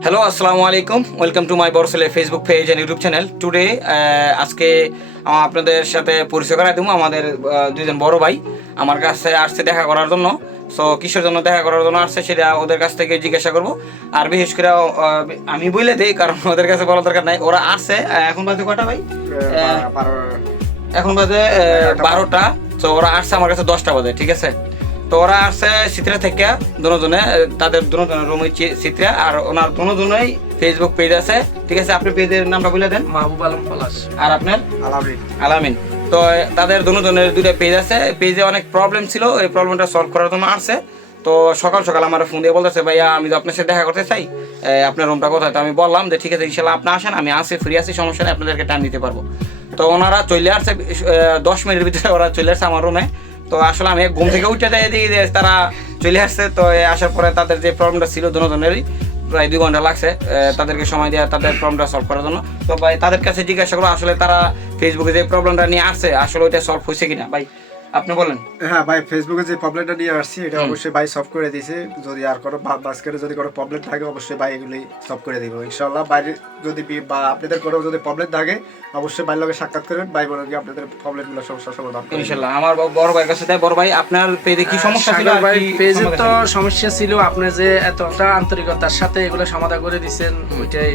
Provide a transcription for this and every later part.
Hello, আসসালামু আলাইকুম। Welcome to my বড়ছেলে Facebook page and YouTube channel. Today আজকে আপনাদের সাথে পরিচয় করাই দেবো। আমাদের দুইজন বড় ভাই আমার কাছে আসছে দেখা করার জন্য। সো কিসের জন্য দেখা করার জন্য আসছে সেটা ওদের কাছ থেকে জিজ্ঞাসা করব। আর বিশেষ করে আমি বলে দিই, কারণ ওদের কাছে বলার দরকার নাই। ওরা আসছে এখন বাজে কটা ভাই? এখন বাজে 12টা। তো ওরা আসছে আমার কাছে 10টা বাজে, ঠিক আছে? তো ওরা আসছে চিত্রা থেকে দুজনে, তাদের দুজনের রুম চিত্রা, আর ওনার দুজনেই ফেসবুক পেজ আছে, ঠিক আছে? আপনি পেজের নামটা বলে দেন। মাহবুব আলম পলাশ। আর আপনার? আলামিন। আলামিন। তো তাদের দুজনের দুইটা পেজ আছে। পেজে অনেক প্রবলেম ছিল, এই প্রবলেমটা সলভ করার জন্য আসছে। তো সকাল সকাল আমার ফোন দিয়ে বলতেছে, ভাইয়া আমি তো আপনার সাথে দেখা করতে চাই, আপনার রুমটা কোথায়? তো আমি বললাম যে ঠিক আছে, ইনশাল্লাহ আপনি আসেন, আমি আসি, ফ্রি আছি, সমস্যা নেই, আপনাদেরকে টাইম দিতে পারবো। তো ওনারা চলে আসছে 10 মিনিটের ভিতরে ওরা চলে আসছে আমার রুমে। তো আসলে আমি ঘুম থেকে উঠে যাই দেখি যে তারা চলে আসছে। তো আসার পরে তাদের যে প্রবলেমটা ছিল দুজনেরই প্রায় 2 ঘন্টা লাগছে তাদেরকে সময় দেওয়া তাদের প্রবলেমটা সলভ করার জন্য। তো ভাই তাদের কাছে জিজ্ঞাসা করবো আসলে তারা ফেসবুকে যে প্রবলেমটা নিয়ে আসছে আসলে ওইটা সলভ হয়েছে কিনা। ভাই আপনি বলেন। হ্যাঁ ভাই, ফেসবুকে যে প্রবলেমটা নিয়ে আসছি এটা অবশ্যই ভাই সলভ করে দিয়েছে। যদি আর কোনো বাস্কেটে যদি কোনো প্রবলেম থাকে অবশ্যই ভাই এগুলি সলভ করে দিব ইনশাআল্লাহ। বাইরে যদি বা আপনাদের কোনো যদি প্রবলেম থাকে অবশ্যই ভাইয়ের লগে সাক্ষাৎ করবেন, ভাই বলেন কি আপনাদের প্রবলেমগুলো সমস্যার সমাধান করবেন ইনশাআল্লাহ। আমার বড় ভাইয়ের কাছে তাই। বড় ভাই আপনার পেজে কি সমস্যা ছিল? ভাই পেজে তো সমস্যা ছিল, আপনি যে এতটা আন্তরিকতার সাথে এগুলো সমাধান করে দিয়েছেন ওইটাই।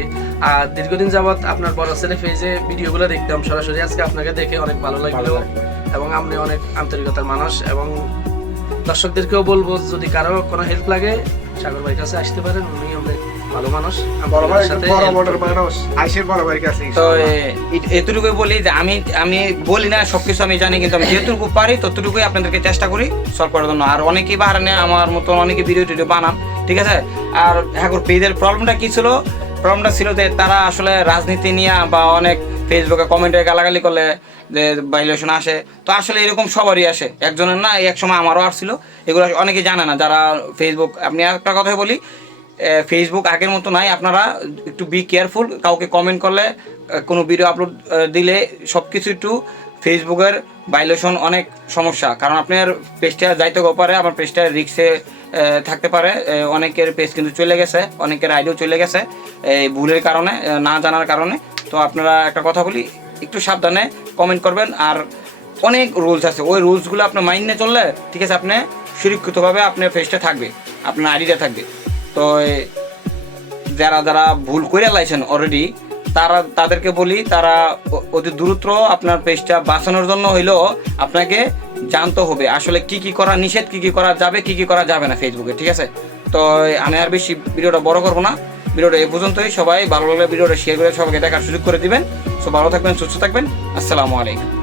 আর দীর্ঘদিন যাবত আপনার বড় ছেলে পেজে ভিডিওগুলো দেখতাম সরাসরি, আজকে আপনাকে দেখে অনেক ভালো লাগলো এবং আপনি অনেক আন্তরিকতার মানুষ। এবং দর্শকদেরকেও বলবো যদি কারো কোনো হেল্প লাগে সাগর ভাইয়ের কাছে আসতে পারেন, উনি অনেক ভালো মানুষ। বড় ভাই বড় মানুষ আইসের বড় ভাইয়ের কাছে। তো এতটুকুই বলি যে আমি বলি না সবকিছু আমি জানি, কিন্তু আমি যেটুকু পারি ততটুকুই আপনাদেরকে চেষ্টা করি সলভ করার জন্য। আর অনেকেই বাহারে আমার মতো অনেকে ভিডিও টিডিও বানান, ঠিক আছে? আর হ্যাঁ, পেজের প্রবলেমটা কি ছিল? প্রবলেমটা ছিল যে তারা আসলে রাজনীতি নিয়ে বা অনেক ফেসবুকে কমেন্টে গালাগালি করলে যে ভাইলেশন আসে। তো আসলে এরকম সবারই আসে, একজনের না, এক সময় আমারও আসছিল। এগুলো অনেকে জানে না যারা ফেসবুক। আপনি একটা কথাই বলি, ফেসবুক আগের মতো নাই। আপনারা একটু বি কেয়ারফুল। কাউকে কমেন্ট করলে, কোনো ভিডিও আপলোড দিলে সব কিছু একটু ফেসবুকের ভাইলেশন অনেক সমস্যা। কারণ আপনার পেজটা যাইতে পারে, আমার পেজটা রিক্সে থাকতে পারে। অনেকের পেজ কিন্তু চলে গেছে, অনেকের আইডিও চলে গেছে এই ভুলের কারণে, না জানার কারণে। তো আপনারা একটা কথা বলি, একটু সাবধানে কমেন্ট করবেন। আর অনেক রুলস আছে, ওই রুলসগুলো আপনি মাইনে চললে, ঠিক আছে, আপনি সুরক্ষিতভাবে আপনার পেজটা থাকবে, আপনার আইডিটা থাকবে। তো যারা যারা ভুল করে লাইছেন অলরেডি, তাদেরকে বলি, তারা অতি দ্রুত আপনার পেজটা বাঁচানোর জন্য হইলেও আপনাকে জানতে হবে আসলে কি কি করা নিষেধ, কি কি করা যাবে, কি কি করা যাবে না ফেসবুকে, ঠিক আছে? তো আমি আর বেশি ভিডিওটা বড় করবো না, ভিডিওটা এই পর্যন্তই। সবাই ভালো লাগলে ভিডিওটা শেয়ার করে সবাইকে দেখার সুযোগ করে দিবেন। সো ভালো থাকবেন, সুস্থ থাকবেন। আসসালামু আলাইকুম।